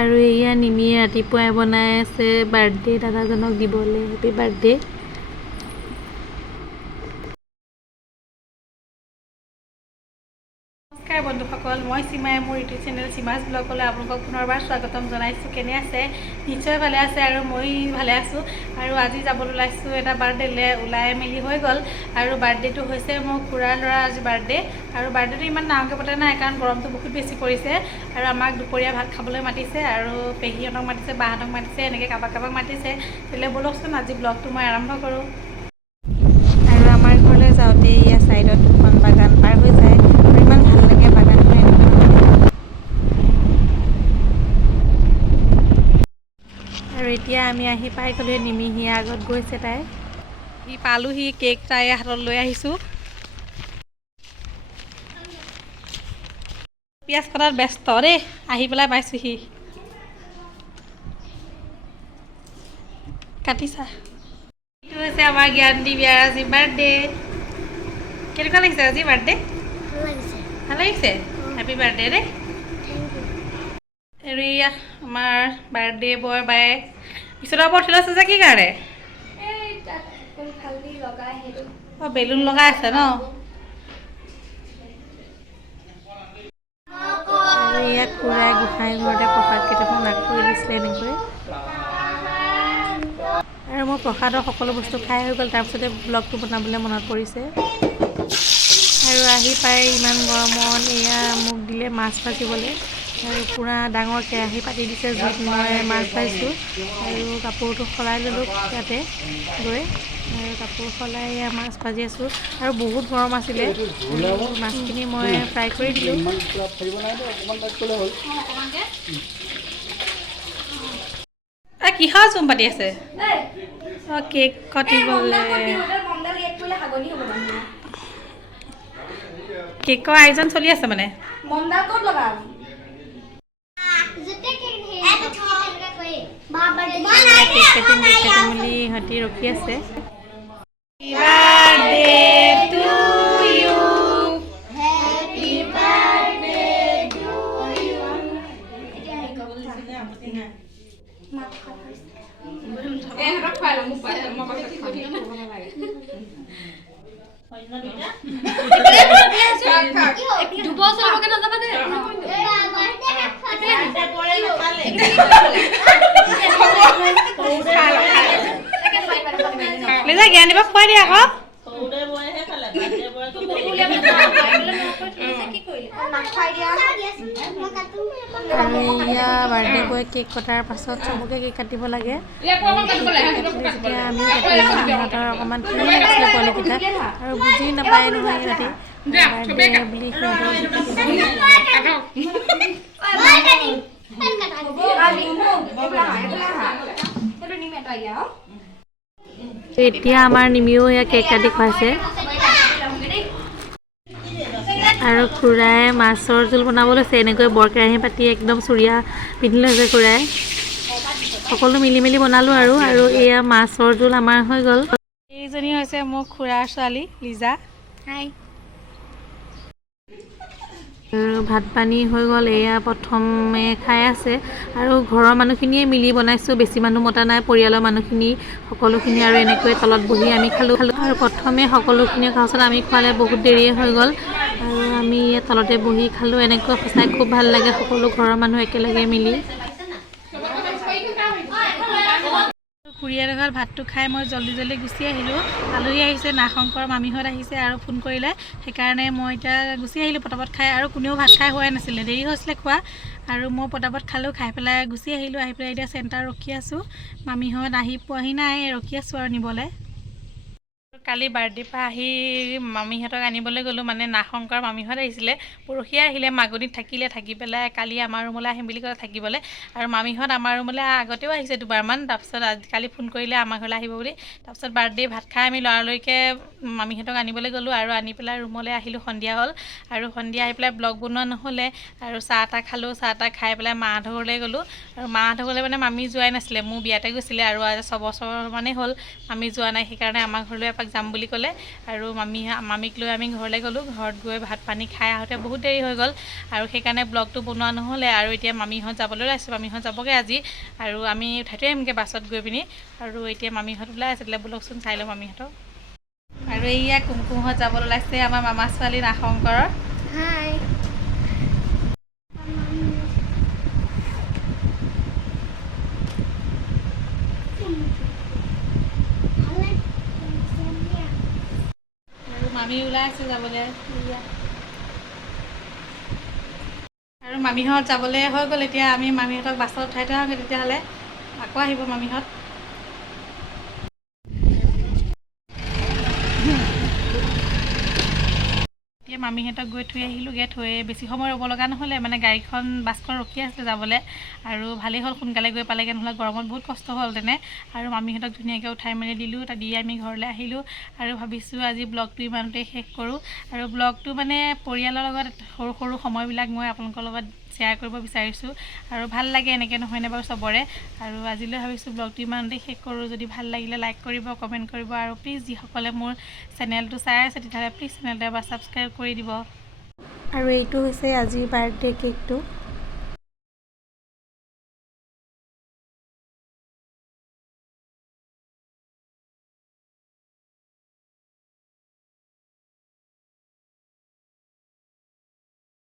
আৰু এয়া নিমিয়ে ৰাতিপুৱাই বনাই আছে বাৰ্থডে দাদাজনক দিবলৈ হেপী বাৰ্থডে। নমস্কাৰ বন্ধুসকল, মই সীমাই মোৰ ইউটিউব চেনেল সীমাজ ব্লগলৈ আপোনালোকক পুনৰবাৰ স্বাগতম জনাইছোঁ। কেনে আছে? নিশ্চয় ভালে আছে আৰু মই ভালে আছোঁ। আৰু আজি যাবলৈ ওলাইছোঁ এটা বাৰ্থডেলৈ, ওলাই মেলি হৈ গ'ল। আৰু বাৰ্থডেটো হৈছে মোৰ খুৰাৰ ল'ৰা আজি বাৰ্থডে। আৰু বাৰ্থডেটো ইমান ডাঙৰকৈ পতা নাই কাৰণ গৰমটো বহুত বেছি পৰিছে। আৰু আমাক দুপৰীয়া ভাত খাবলৈ মাতিছে আৰু পেহীহঁতক মাতিছে, বাহঁতক মাতিছে, এনেকৈ কাৰোবাক মাতিছে। তেতিয়াহ'লে ব'লকচোন আজি ব্লগটো মই আৰম্ভ কৰোঁ। আৰু আমাৰ ঘৰলৈ যাওঁতে ইয়াৰ ছাইডত দুখন বাগান পাৰ হৈ যায়। ইমান ভাল লাগে বাগানখন এনেকুৱা। আৰু এতিয়া আমি আহি পাই গ'লোঁ নিমিহিয়ে আগত গৈছে তাই। পালোহি কেক তাই হাতত লৈ আহিছোঁ। পিঁয়াজ কটাত ব্যস্ত দেই, আহি পেলাই পাইছোঁহি। কাটিছা? এইটো হৈছে আমাৰ জ্ঞানদী বিয়াৰ আজি বাৰ্থডে। কেনেকুৱা লাগিছে আজি বাৰ্থডে? ভাল লাগিছে। হেপী বাৰ্থডে দেই। আৰু এয়া আমাৰ বাৰ্থডে বয় বায়ে পিছত ওপৰত উঠি লৈছে যে কি কাৰণে? অঁ, বেলুন লগাই আছে ন? আৰু ইয়াত খুৰাই গোঁসাই ঘৰতে প্ৰসাদ কেইটামান নাক কৰি দিছিলে এনেকৈ। আৰু মোৰ প্ৰসাদৰ সকলো বস্তু খাই হৈ গ'ল, তাৰপিছতে ব্লগটো বনাবলৈ মনত পৰিছে। আৰু আহি পাই ইমান গৰমত এয়া মোক দিলে মাছ ভাজিবলৈ। আৰু পূৰা ডাঙৰ কেৰাহী পাতি দিছে, য'ত মই মাছ ভাজিছোঁ। আৰু কাপোৰটো সলাই ল'লোঁ ইয়াতে গৈ, আৰু কাপোৰ সলাই মাছ ভাজি আছোঁ। আৰু বহুত গৰম আছিলে, মাছখিনি মই ফ্ৰাই কৰি দিলোঁ। কিহৰ জুম পাতি আছে? অঁ, কেক কাটিবলৈ। কেকৰ আয়োজন চলি আছে মানে। কেক কাটিম বুলি সিহঁতি ৰখি আছে। জ্ঞান দিব খুৱাই দিয়া আকৌ। আৰু এয়া বাৰ্থডে বয় কেক কটাৰ পাছত চবকে কেক কাটিব লাগে। যেতিয়া আমিও কাটিলোঁ, সিহঁতৰ অকণমান ফ্ৰী লাগিছিলে পোৱালিকেইটা, আৰু বুজি নাপায় নহয় সিহঁতি বাৰ্থডে বুলি সিহঁতৰ। এতিয়া আমাৰ নিমিও এয়া কেক কাটি খুৱাইছে। আৰু খুৰাই মাছৰ জোল বনাব লৈছে, এনেকৈ বৰ কেৰাহী পাতি একদম চুৰিয়া পিন্ধি লৈছে খুৰাই। সকলো মিলি মেলি বনালোঁ আৰু এয়া মাছৰ জোল আমাৰ হৈ গ'ল। এইজনী হৈছে মোৰ খুৰাৰ ছোৱালী লিজা। হাই। ভাত পানী হৈ গ'ল, এয়া প্ৰথমে খাই আছে। আৰু ঘৰৰ মানুহখিনিয়ে মিলি বনাইছোঁ, বেছি মানুহ মতা নাই, পৰিয়ালৰ মানুহখিনি সকলোখিনি। আৰু এনেকৈ তলত বহি আমি খালোঁ। আৰু প্ৰথমে সকলোখিনিয়ে খোৱাৰ পাছত আমি খোৱালে বহুত দেৰিয়ে হৈ গ'ল। আৰু আমি তলতে বহি খালোঁ। এনেকৈ সঁচাই খুব ভাল লাগে সকলো ঘৰৰ মানুহ একেলগে মিলি। খুৰীয়াৰ ঘৰত ভাতটো খাই মই জল্দি গুচি আহিলোঁ। আলহী আহিছে, নাগশংকৰ মামীহঁত আহিছে আৰু ফোন কৰিলে, সেইকাৰণে মই এতিয়া গুচি আহিলোঁ পটাপট খাই। আৰু কোনেও ভাত খাই হোৱাই নাছিলে, দেৰি হৈছিলে খোৱা। আৰু মই পটাপট খালোঁ, খাই পেলাই গুচি আহিলোঁ। আহি পেলাই এতিয়া চেণ্টাৰ ৰখি আছোঁ। মামীহঁত আহি পোৱাহি নাই, ৰখি আছোঁ আৰু নিবলৈ। কালি বাৰ্থডেৰ পৰা আহি মামীহঁতক আনিবলৈ গ'লোঁ, মানে নাগশংকৰ মামীহঁত আহিছিলে। পৰহিয়ে আহিলে, মাগুনীত থাকি পেলাই কালি আমাৰ ৰুমলৈ আহিম বুলি ক'লে থাকিবলৈ। আৰু মামীহঁত আমাৰ ৰুমলৈ আগতেও আহিছে দুবাৰমান, তাৰপিছত কালি ফোন কৰিলে আমাৰ ঘৰলৈ আহিব বুলি। তাৰপিছত বাৰ্থডে ভাত খাই আমি লৰালৰিকৈ মামীহঁতক আনিবলৈ গ'লোঁ। আৰু আনি পেলাই ৰুমলৈ আহিলোঁ, সন্ধিয়া হ'ল। আৰু সন্ধিয়া আহি পেলাই ব্লগ বনোৱা নহ'লে, আৰু চাহ তাহ খালোঁ। চাহ তাহ খাই পেলাই মাহঁতৰ ঘৰলৈ গ'লোঁ। আৰু মাহঁতৰ ঘৰলৈ মানে মামী যোৱাই নাছিলে, মোৰ বিয়াতে গৈছিলে। আৰু 6 বছৰ মানেই হ'ল মামী যোৱা নাই, সেইকাৰণে আমাৰ ঘৰলৈ এপাক যাম বুলি ক'লে আৰু মামীক লৈ আমি ঘৰলৈ গ'লোঁ। ঘৰত গৈ ভাত পানী খাই আহোঁতে বহুত দেৰি হৈ গ'ল আৰু সেইকাৰণে ব্লগটো বনোৱা নহ'লে। আৰু এতিয়া মামীহঁত যাবলৈ ওলাইছোঁ, মামীহঁত যাবগৈ আজি আৰু আমি উঠাই থৈ আহিমগৈ বাছত গৈ পিনি। আৰু এতিয়া মামীহঁত ওলাই আছিলে, ব'লকচোন চাই লওঁ মামীহঁতক। আৰু এইয়া কুমকুমহঁত যাবলৈ ওলাইছে, আমাৰ মামা ছোৱালী নাশংকৰৰ। হাই। আৰু মামী ওলাই আছে যাবলৈ। আৰু মামীহঁত যাবলৈ হৈ গ'ল। এতিয়া আমি মামীহঁতক বাছত উঠাই থৈ আহোঁগৈ, তেতিয়াহ'লে আকৌ আহিব মামীহঁত। এতিয়া মামীহঁতক গৈ থৈ আহিলোঁগৈ, থৈ বেছি সময় ৰ'ব লগা নহ'লে, মানে বাছখন ৰখি আছিলে যাবলৈ। আৰু ভালেই হ'ল সোনকালে গৈ পালেগৈ, নহ'লে গৰমত বহুত কষ্ট হ'ল তেনে। আৰু মামীহঁতক ধুনীয়াকৈ উঠাই মেলি দিলোঁ, দি আমি ঘৰলৈ আহিলোঁ। আৰু ভাবিছোঁ আজি ব্লগটো ইমানতেই শেষ কৰোঁ। আৰু ব্লগটো মানে পৰিয়ালৰ লগত সৰু সৰু সময়বিলাক মই আপোনালোকৰ লগত শ্বেয়াৰ কৰিব বিচাৰিছোঁ। আৰু ভাল লাগে এনেকৈ, নহয়নে বাৰু চবৰে। আৰু আজিলৈ ভাবিছোঁ ব্লগটো ইমানতেই শেষ কৰোঁ। যদি ভাল লাগিলে লাইক কৰিব, কমেণ্ট কৰিব, আৰু প্লিজ যিসকলে মোৰ চেনেলটো চাই আছে তেতিয়াহ'লে প্লিজ চেনেলটো এবাৰ ছাবস্ক্ৰাইব কৰি দিব। আৰু এইটো হৈছে আজিৰ বাৰ্থডে কেকটো।